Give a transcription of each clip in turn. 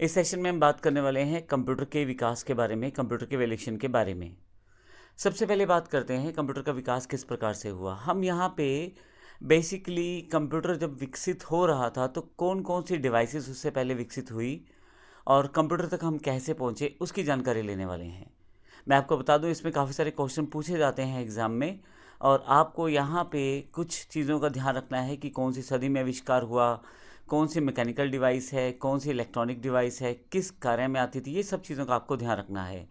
इस सेशन में हम बात करने वाले हैं कंप्यूटर के विकास के बारे में, कंप्यूटर के एवोल्यूशन के बारे में। सबसे पहले बात करते हैं कंप्यूटर का विकास किस प्रकार से हुआ। हम यहाँ पे बेसिकली कंप्यूटर जब विकसित हो रहा था तो कौन कौन सी डिवाइसेस उससे पहले विकसित हुई और कंप्यूटर तक हम कैसे पहुँचे उसकी जानकारी लेने वाले हैं। मैं आपको बता दूं, इसमें काफ़ी सारे क्वेश्चन पूछे जाते हैं एग्ज़ाम में और आपको यहाँ पे कुछ चीज़ों का ध्यान रखना है कि कौन सी सदी में आविष्कार हुआ, कौन सी मैकेनिकल डिवाइस है, कौन सी इलेक्ट्रॉनिक डिवाइस है, किस कार्य में आती थी, ये सब चीज़ों का आपको ध्यान रखना है।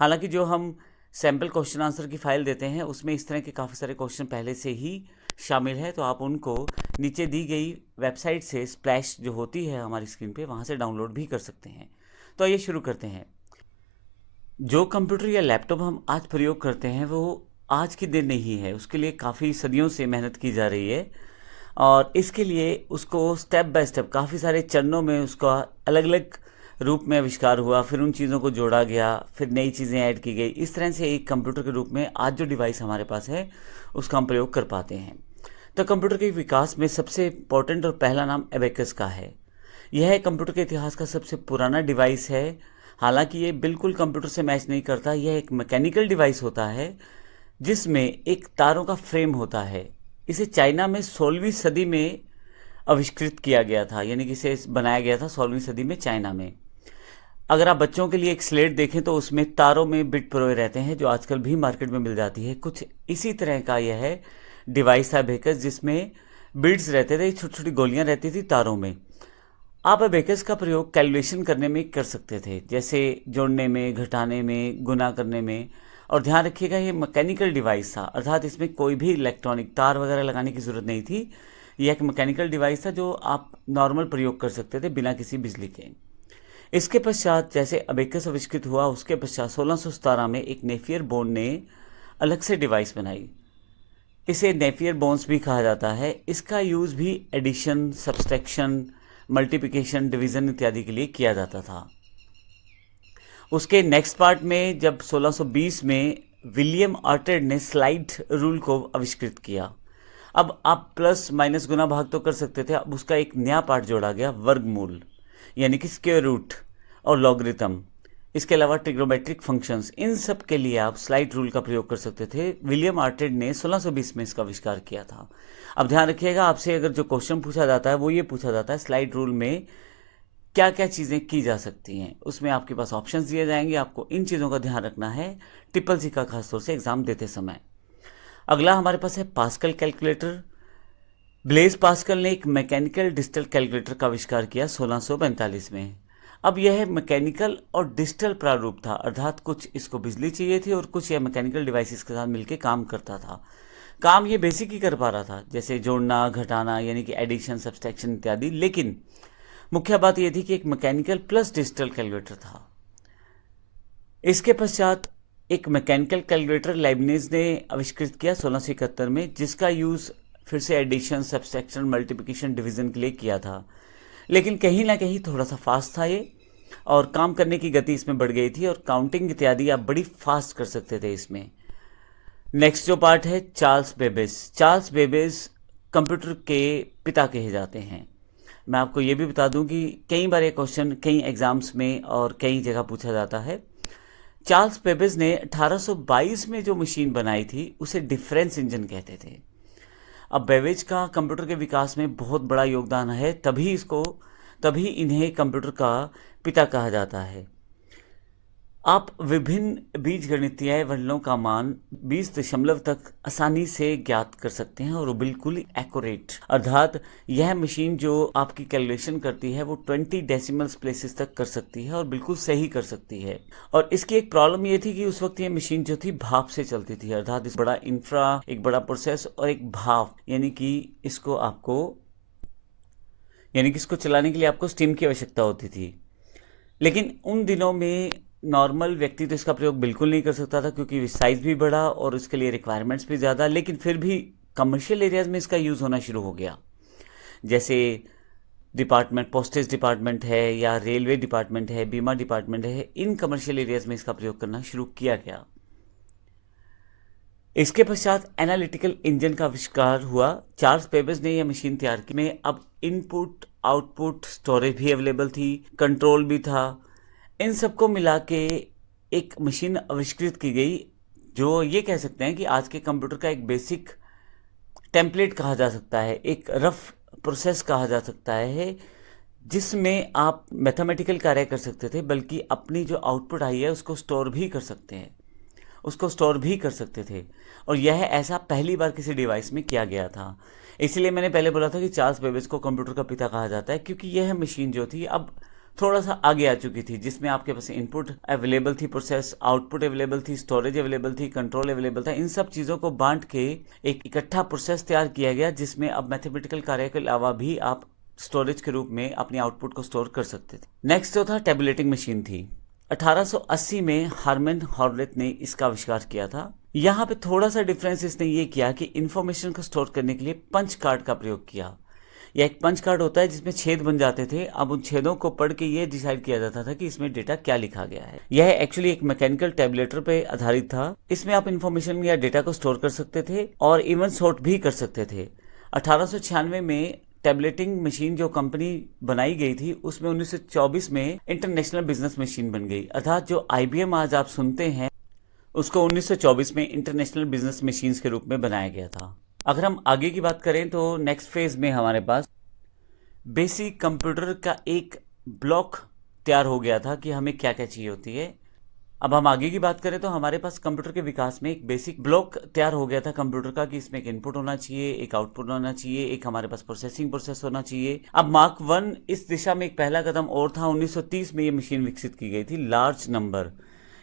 हालांकि जो हम सैम्पल क्वेश्चन आंसर की फाइल देते हैं उसमें इस तरह के काफ़ी सारे क्वेश्चन पहले से ही शामिल है, तो आप उनको नीचे दी गई वेबसाइट से स्प्लैश जो होती है हमारी स्क्रीन पे वहाँ से डाउनलोड भी कर सकते हैं। तो आइए शुरू करते हैं। जो कंप्यूटर या लैपटॉप हम आज प्रयोग करते हैं वो आज की दिन नहीं है, उसके लिए काफ़ी सदियों से मेहनत की जा रही है और इसके लिए उसको स्टेप बाय स्टेप काफ़ी सारे चरणों में उसका अलग अलग रूप में आविष्कार हुआ, फिर उन चीज़ों को जोड़ा गया, फिर नई चीज़ें ऐड की गई। इस तरह से एक कंप्यूटर के रूप में आज जो डिवाइस हमारे पास है उसका हम प्रयोग कर पाते हैं। तो कंप्यूटर के विकास में सबसे इम्पोर्टेंट और पहला नाम एबेकस का है। यह कंप्यूटर के इतिहास का सबसे पुराना डिवाइस है। हालांकि ये बिल्कुल कंप्यूटर से मैच नहीं करता, यह एक मैकेनिकल डिवाइस होता है जिसमें एक तारों का फ्रेम होता है। इसे चाइना में 16वीं सदी में आविष्कृत किया गया था, यानी कि इसे बनाया गया था 16वीं सदी में चाइना में। अगर आप बच्चों के लिए एक स्लेट देखें तो उसमें तारों में बिट पिरोए रहते हैं जो आजकल भी मार्केट में मिल जाती है। कुछ इसी तरह का यह डिवाइस था बेकस, जिसमें बिट्स रहते थे, छोटी छोटी गोलियां रहती थी तारों में। आप अबेकस का प्रयोग कैलकुलेशन करने में कर सकते थे, जैसे जोड़ने में, घटाने में, गुना करने में। और ध्यान रखिएगा ये मैकेनिकल डिवाइस था, अर्थात इसमें कोई भी इलेक्ट्रॉनिक तार वगैरह लगाने की ज़रूरत नहीं थी। यह एक मैकेनिकल डिवाइस था जो आप नॉर्मल प्रयोग कर सकते थे बिना किसी बिजली के। इसके पश्चात जैसे अबेकस आविष्कृत हुआ उसके पश्चात 1617 में एक नेफियर बोन ने अलग से डिवाइस बनाई। इसे नेपियर बोन्स भी कहा जाता है। इसका यूज़ भी एडिशन, सब्सट्रैक्शन, मल्टीप्लिकेशन, डिवीज़न इत्यादि के लिए किया जाता था। उसके नेक्स्ट पार्ट में जब 1620 में विलियम आर्टेड ने स्लाइड रूल को आविष्कृत किया। अब आप प्लस माइनस गुना भाग तो कर सकते थे, अब उसका एक नया पार्ट जोड़ा गया, वर्गमूल, यानी कि स्क्वायर रूट और लॉगरिथम। इसके अलावा ट्रिग्नोमेट्रिक फंक्शंस, इन सब के लिए आप स्लाइड रूल का प्रयोग कर सकते थे। विलियम आर्टेड ने 1620 में इसका आविष्कार किया था। अब ध्यान रखिएगा, आपसे अगर जो क्वेश्चन पूछा जाता है वो ये पूछा जाता है स्लाइड रूल में क्या क्या चीज़ें की जा सकती हैं। उसमें आपके पास ऑप्शंस दिए जाएंगे, आपको इन चीज़ों का ध्यान रखना है ट्रिपल सी का, खासतौर से एग्जाम देते समय। अगला हमारे पास है पास्कल कैलकुलेटर। ब्लेज पास्कल ने एक मैकेनिकल डिजिटल कैलकुलेटर का आविष्कार किया 1645 में। अब यह मैकेनिकल और डिजिटल प्रारूप था, अर्थात कुछ इसको बिजली चाहिए थी और कुछ यह मैकेनिकल डिवाइसेस के साथ मिलकर काम करता था। काम ये बेसिक ही कर पा रहा था, जैसे जोड़ना, घटाना, यानी कि एडिशन, सब्सट्रैक्शन इत्यादि। लेकिन मुख्य बात यह थी कि एक मैकेनिकल प्लस डिजिटल कैलकुलेटर था। इसके पश्चात एक मैकेनिकल कैलकुलेटर लाइबनिज ने आविष्कृत किया 1671 में, जिसका यूज़ फिर से एडिशन, सब्सट्रैक्शन, मल्टीप्लिकेशन, डिवीज़न के लिए किया था। लेकिन कहीं ना कहीं थोड़ा सा फास्ट था ये, और काम करने की गति इसमें बढ़ गई थी और काउंटिंग इत्यादि आप बड़ी फास्ट कर सकते थे इसमें। नेक्स्ट जो पार्ट है, Charles Babbage. Charles Babbage computer के पिता कहे जाते हैं। मैं आपको ये भी बता दूं कि कई बार ये क्वेश्चन कई एग्जाम्स में और कई जगह पूछा जाता है। चार्ल्स बेबेज ने 1822 में जो मशीन बनाई थी उसे डिफरेंस इंजन कहते थे। अब बेबेज का कंप्यूटर के विकास में बहुत बड़ा योगदान है, तभी इन्हें कंप्यूटर का पिता कहा जाता है। आप विभिन्न बीजगणितीय वलनों का मान 20 दशमलव तक आसानी से ज्ञात कर सकते हैं और वो बिल्कुल एक्यूरेट, अर्थात यह मशीन जो आपकी कैलकुलेशन करती है वो 20 डेसिमल्स प्लेसेस तक कर सकती है और बिल्कुल सही कर सकती है। और इसकी एक प्रॉब्लम ये थी कि उस वक्त ये मशीन जो थी भाप से चलती थी, अर्थात इस बड़ा इंफ्रा, एक बड़ा प्रोसेस और एक भाप, यानी कि इसको चलाने के लिए आपको स्टीम की आवश्यकता होती थी। लेकिन उन दिनों में नॉर्मल व्यक्ति तो इसका प्रयोग बिल्कुल नहीं कर सकता था, क्योंकि साइज़ भी बड़ा और उसके लिए रिक्वायरमेंट्स भी ज़्यादा। लेकिन फिर भी कमर्शियल एरियाज़ में इसका यूज़ होना शुरू हो गया, जैसे डिपार्टमेंट, पोस्टेज डिपार्टमेंट है या रेलवे डिपार्टमेंट है, बीमा डिपार्टमेंट है, इन कमर्शियल एरियाज़ में इसका प्रयोग करना शुरू किया गया। इसके पश्चात एनालिटिकल इंजन का आविष्कार हुआ। चार्ल्स बेबेज ने यह मशीन तैयार की में अब इनपुट आउटपुट, स्टोरेज भी अवेलेबल थी, कंट्रोल भी था। इन सबको मिला के एक मशीन आविष्कृत की गई, जो ये कह सकते हैं कि आज के कंप्यूटर का एक बेसिक टेम्पलेट कहा जा सकता है, एक रफ प्रोसेस कहा जा सकता है, जिसमें आप मैथमेटिकल कार्य कर सकते थे, बल्कि अपनी जो आउटपुट आई है उसको स्टोर भी कर सकते हैं, उसको स्टोर भी कर सकते थे। और यह ऐसा पहली बार किसी डिवाइस में किया गया था। इसलिए मैंने पहले बोला था कि चार्ल्स बेबेज को कंप्यूटर का पिता कहा जाता है, क्योंकि यह मशीन जो थी अब थोड़ा सा आगे आ चुकी थी, जिसमें आपके पास इनपुट अवेलेबल थी, प्रोसेस आउटपुट अवेलेबल थी, स्टोरेज अवेलेबल थी, कंट्रोल अवेलेबल था। इन सब चीज़ों को बांट के एक इकट्ठा प्रोसेस तैयार किया गया, जिसमें अब मैथमेटिकल कार्य के अलावा भी आप स्टोरेज के रूप में अपनी आउटपुट को स्टोर कर सकते थे। नेक्स्ट जो था टेबुलेटिंग मशीन थी। 1880 में हार्मन हॉर्लेट ने इसका आविष्कार किया था। यहाँ पे थोड़ा सा डिफरेंस इसने ये किया कि इंफॉर्मेशन को स्टोर करने के लिए पंच कार्ड का प्रयोग किया। यह एक पंच कार्ड होता है जिसमें छेद बन जाते थे। अब उन छेदों को पढ़ के ये डिसाइड किया जाता था कि इसमें डेटा क्या लिखा गया है। यह एक्चुअली एक मैकेनिकल टैबुलेटर पे आधारित था। इसमें आप इंफॉर्मेशन या डेटा को स्टोर कर सकते थे और इवन सॉर्ट भी कर सकते थे। 1896 में टैबलेटिंग मशीन जो कंपनी बनाई गई थी, उसमें 1924 में इंटरनेशनल बिजनेस मशीन बन गई। अर्थात जो IBM आज आप सुनते हैं, उसको 1924 में इंटरनेशनल बिजनेस मशीन्स के रूप में बनाया गया था। अगर हम आगे की बात करें तो नेक्स्ट फेज में हमारे पास बेसिक कंप्यूटर का एक ब्लॉक तैयार हो गया था कि हमें क्या क्या चाहिए होती है। अब हम आगे की बात करें तो हमारे पास कंप्यूटर के विकास में एक बेसिक ब्लॉक तैयार हो गया था कंप्यूटर का, कि इसमें एक इनपुट होना चाहिए, एक आउटपुट होना चाहिए, एक हमारे पास प्रोसेसिंग प्रोसेस होना चाहिए। अब मार्क 1 इस दिशा में एक पहला कदम और था। 1930 में ये मशीन विकसित की गई थी, लार्ज नंबर।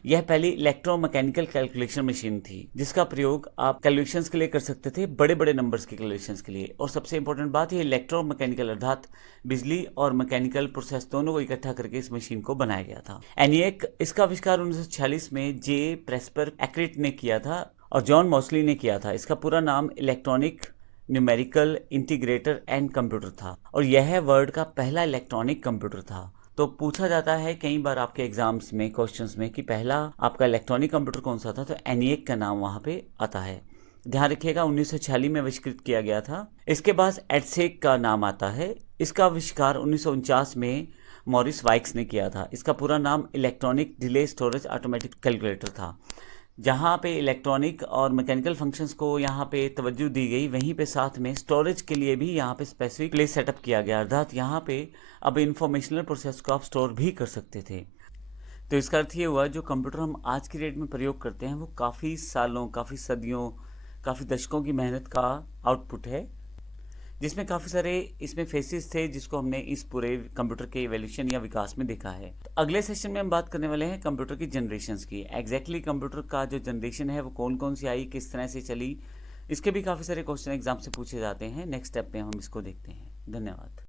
यह पहली इलेक्ट्रोमैकेनिकल कैलकुलेशन मशीन थी, जिसका प्रयोग आप कैलकुलेशंस के लिए कर सकते थे, बड़े बड़े नंबर्स के कैलकुलेशंस के लिए। और सबसे इंपॉर्टेंट बात, ये इलेक्ट्रोमैकेनिकल अर्थात बिजली और मैकेनिकल प्रोसेस दोनों को इकट्ठा करके इस मशीन को बनाया गया था। ENIAC इसका आविष्कार 1946 में जे प्रेस्पर एक्रिट ने किया था और जॉन मॉसली ने किया था। इसका पूरा नाम electronic numerical integrator and computer था और यह वर्ल्ड का पहला इलेक्ट्रॉनिक कंप्यूटर था। तो पूछा जाता है कई बार आपके एग्जाम्स में, क्वेश्चंस में, कि पहला आपका इलेक्ट्रॉनिक कंप्यूटर कौन सा था, तो ENIAC का नाम वहाँ पे आता है। ध्यान रखिएगा, 1946 में आविष्कृत किया गया था। इसके बाद EDSEC का नाम आता है। इसका आविष्कार 1949 में मॉरिस वाइक्स ने किया था। इसका पूरा नाम electronic delay storage automatic calculator था। जहाँ पे इलेक्ट्रॉनिक और मैकेनिकल फंक्शंस को यहाँ पे तवज्जो दी गई, वहीं पे साथ में स्टोरेज के लिए भी यहाँ पे स्पेसिफिक प्लेस सेटअप किया गया। अर्थात यहाँ पे अब इंफॉर्मेशनल प्रोसेस को आप स्टोर भी कर सकते थे। तो इसका अर्थ ये हुआ, जो कंप्यूटर हम आज की डेट में प्रयोग करते हैं वो काफ़ी सालों, काफ़ी सदियों, काफ़ी दशकों की मेहनत का आउटपुट है, जिसमें काफ़ी सारे इसमें फेसेस थे, जिसको हमने इस पूरे कंप्यूटर के इवोल्यूशन या विकास में देखा है। तो अगले सेशन में हम बात करने वाले हैं कंप्यूटर की जनरेशन्स की। एग्जैक्टली कंप्यूटर का जो जनरेशन है वो कौन कौन सी आई, किस तरह से चली, इसके भी काफ़ी सारे क्वेश्चन एग्जाम से पूछे जाते हैं। नेक्स्ट स्टेप पे हम इसको देखते हैं। धन्यवाद।